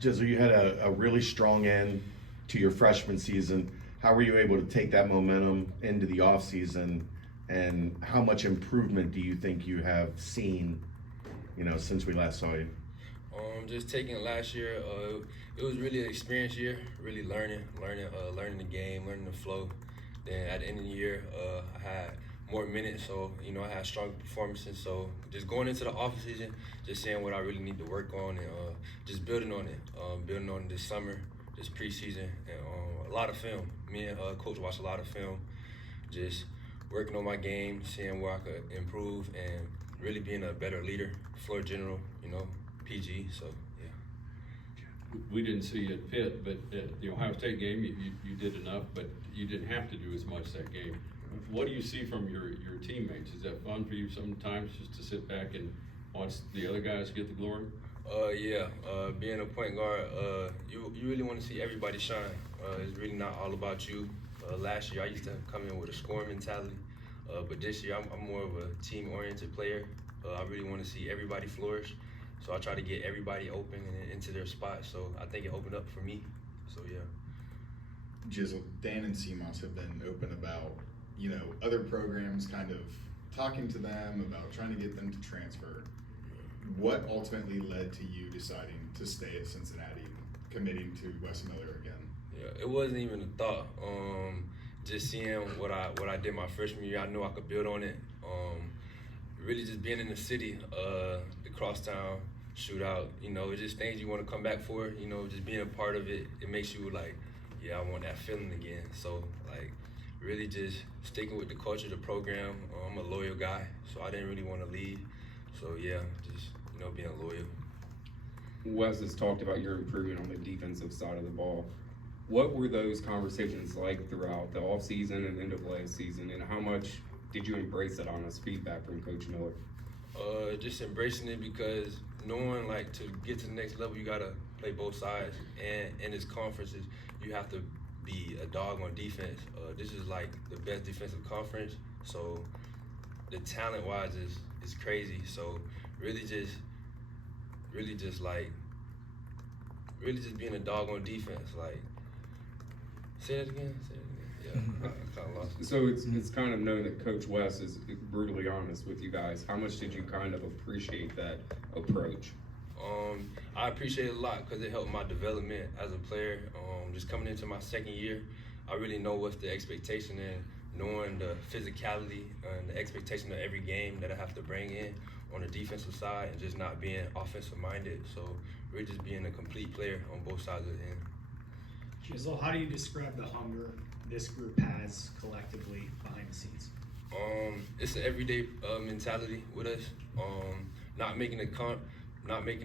Jizzle, you had a really strong end to your freshman season. How were you able to take that momentum into the off season, and how much improvement do you think you have seen, since we last saw you? Just taking last year, it was really an experience year. Really learning the game, learning the flow. Then at the end of the year, I had more minutes, so I had stronger performances. So just going into the off season, just seeing what I really need to work on, and just building on it. Building on it this summer, this preseason, and a lot of film. Me and coach watched a lot of film. Just working on my game, seeing where I could improve, and really being a better leader, floor general, PG. So yeah. We didn't see you at Pitt, but at the Ohio State game, you did enough, but you didn't have to do as much that game. What do you see from your teammates? Is that fun for you sometimes, just to sit back and watch the other guys get the glory? Yeah. Being a point guard, you really want to see everybody shine. It's really not all about you. Last year, I used to come in with a scoring mentality, but this year, I'm more of a team-oriented player. I really want to see everybody flourish. So I try to get everybody open and into their spot. So I think it opened up for me. So yeah. Jizzle, Dan and CMOS have been open about, other programs kind of talking to them about trying to get them to transfer. What ultimately led to you deciding to stay at Cincinnati, committing to Wes Miller again? Yeah, it wasn't even a thought. Just seeing what I did my freshman year, I knew I could build on it. Really just being in the city, the crosstown shootout, it's just things you want to come back for, just being a part of it, it makes you like, yeah, I want that feeling again. So like really just sticking with the culture, the program. I'm a loyal guy, so I didn't really want to leave. So yeah, just, being loyal. Wes has talked about your improvement on the defensive side of the ball. What were those conversations like throughout the offseason and end of last season, and how much did you embrace that honest feedback from Coach Miller? Just embracing it, because knowing like to get to the next level, you gotta play both sides. And in this conferences, you have to be a dog on defense. This is like the best defensive conference, so the talent-wise is crazy. So really just being a dog on defense. Like, say it again. Yeah, I kind of lost it. So it's kind of known that Coach Wes is brutally honest with you guys. How much did you kind of appreciate that approach? I appreciate it a lot because it helped my development as a player. Just coming into my second year, I really know what's the expectation, and knowing the physicality and the expectation of every game that I have to bring in on the defensive side, and just not being offensive minded. So we're just being a complete player on both sides of the end. Jizzle, how do you describe the hunger this group has collectively behind the scenes? It's an everyday mentality with us. Not making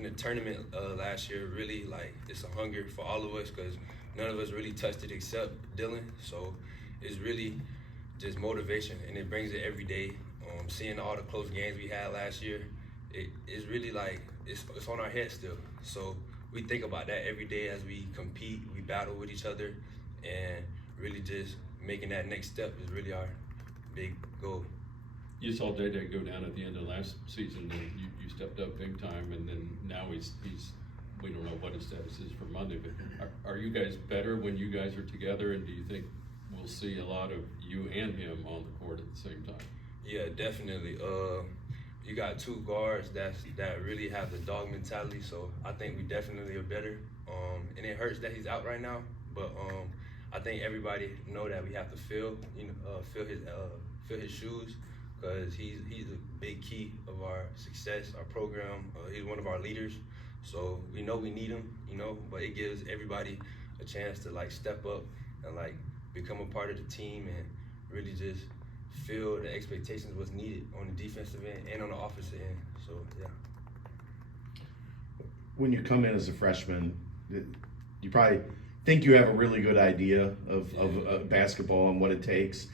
the tournament last year, really, like, it's a hunger for all of us, because none of us really touched it except Dylan. So it's really just motivation, and it brings it every day. Seeing all the close games we had last year, it's really like it's on our head still. So we think about that every day as we compete, we battle with each other, and really just making that next step is really our big goal. You saw Day go down at the end of last season, and you stepped up big time, and then now he's we don't know what his status is for Monday, but are you guys better when you guys are together, and do you think we'll see a lot of you and him on the court at the same time? Yeah, definitely. You got two guards that really have the dog mentality, so I think we definitely are better. And it hurts that he's out right now, but I think everybody know that we have to fill his shoes, because he's a big key of our success, our program. He's one of our leaders, so we know we need him, but it gives everybody a chance to like step up and like become a part of the team, and really just feel the expectations what's needed on the defensive end and on the offensive end. So yeah. When you come in as a freshman, you probably think you have a really good idea of basketball and what it takes.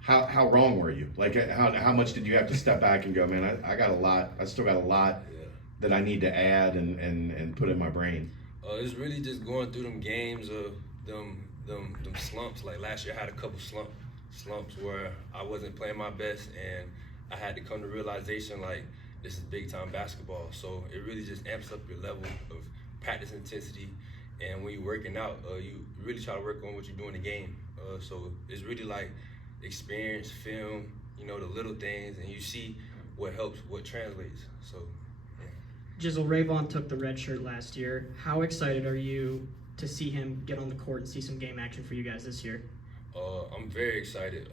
How wrong were you? Like, how much did you have to step back and go, man, I still got a lot that I need to add and put in my brain? It's really just going through them games of them slumps. Like last year I had a couple slumps where I wasn't playing my best, and I had to come to realization like this is big time basketball. So it really just amps up your level of practice intensity, and when you're working out, you really try to work on what you do in the game. So it's really like experience, film, you know, the little things, and you see what helps, what translates. So, yeah. Jizzle, Rayvon took the red shirt last year. How excited are you to see him get on the court and see some game action for you guys this year? I'm very excited.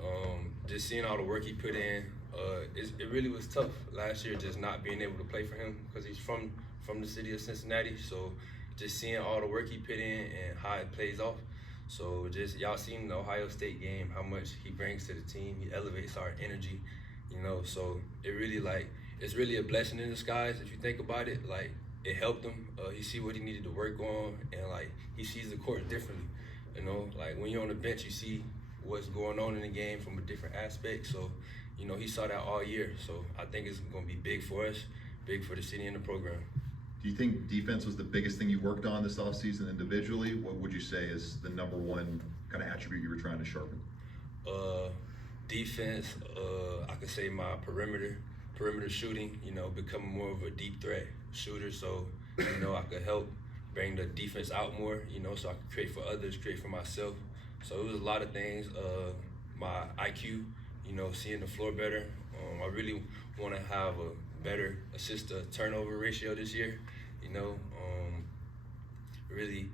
Just seeing all the work he put in. It really was tough last year, just not being able to play for him because he's from the city of Cincinnati. So just seeing all the work he put in and how it plays off. So just y'all seen the Ohio State game, how much he brings to the team. He elevates our energy, you know. So it really it's really a blessing in disguise if you think about it. Like it helped him. He see what he needed to work on, and like he sees the court differently. You know, like when you're on the bench, you see what's going on in the game from a different aspect. So, you know, he saw that all year. So I think it's going to be big for us, big for the city and the program. Do you think defense was the biggest thing you worked on this offseason individually? What would you say is the number one kind of attribute you were trying to sharpen? Defense, I could say my perimeter shooting, you know, becoming more of a deep threat shooter. So, you know, I could help bring the defense out more, you know, so I could create for others, create for myself. So it was a lot of things. My IQ, you know, seeing the floor better. I really want to have a better assist to turnover ratio this year, you know, really,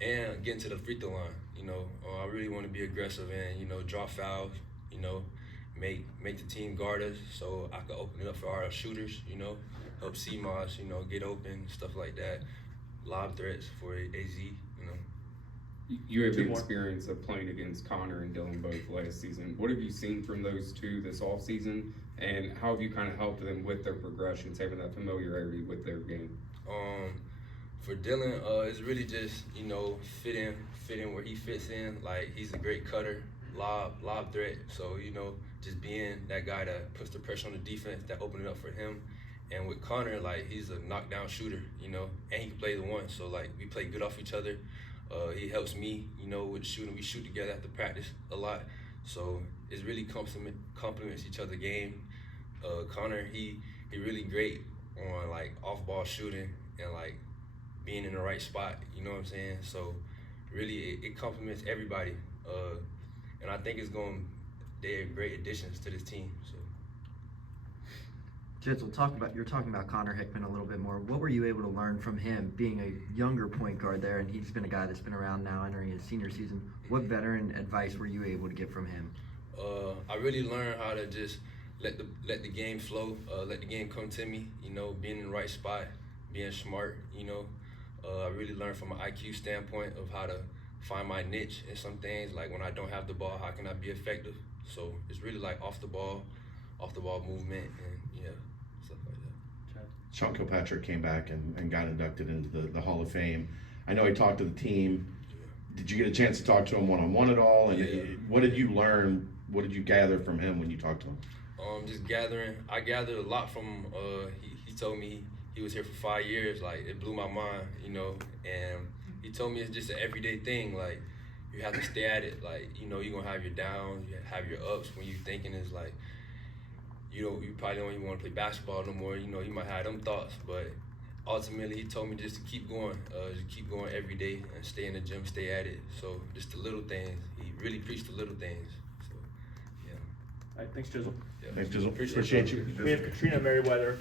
and getting to the free throw line, you know. I really want to be aggressive and, you know, draw fouls, you know, make the team guard us so I could open it up for our shooters, you know, help CMOS, you know, get open, stuff like that. Lob threats for AZ, you know. You have Two the more. experience of playing against Connor and Dylan both last season. What have you seen from those two this offseason, and how have you kind of helped them with their progressions, having that familiarity with their game? For Dylan, it's really just, you know, fit in where he fits in. Like, he's a great cutter, lob threat. So, you know, just being that guy that puts the pressure on the defense, that opened it up for him. And with Connor, like, he's a knockdown shooter, you know, and he can play the one. So, like, we play good off each other. He helps me, you know, with shooting. We shoot together after practice a lot. So it's really complements each other game. Connor, he really great on, like, off-ball shooting and, like, being in the right spot, you know what I'm saying? So really it complements everybody. And I think they're great additions to this team. So. Jizzle, you're talking about Connor Hickman a little bit more. What were you able to learn from him, being a younger point guard there, and he's been a guy that's been around now entering his senior season? What veteran advice were you able to get from him? I really learned how to just let the game flow, let the game come to me, you know, being in the right spot, being smart, you know. I really learned from an IQ standpoint of how to find my niche in some things, like when I don't have the ball, how can I be effective? So it's really like off the ball movement, and yeah, stuff like that. Sean Kilpatrick came back and got inducted into the Hall of Fame. I know he talked to the team. Did you get a chance to talk to him one-on-one at all? And Yeah. what did you learn? What did you gather from him when you talked to him? Just gathering. I gathered a lot from him. He told me he was here for 5 years. Like, it blew my mind, you know. And he told me it's just an everyday thing. Like, you have to stay at it. Like, you know, you're gonna have your downs, you have your ups. When you're thinking is like, you probably don't even want to play basketball no more. You know, you might have them thoughts, but ultimately he told me just to keep going, every day and stay in the gym, stay at it. So just the little things. He really preached the little things. So, yeah. All right, thanks, Jizzle. Yeah. Thanks, Jizzle. Appreciate Appreciate you. We have Katrina Merriweather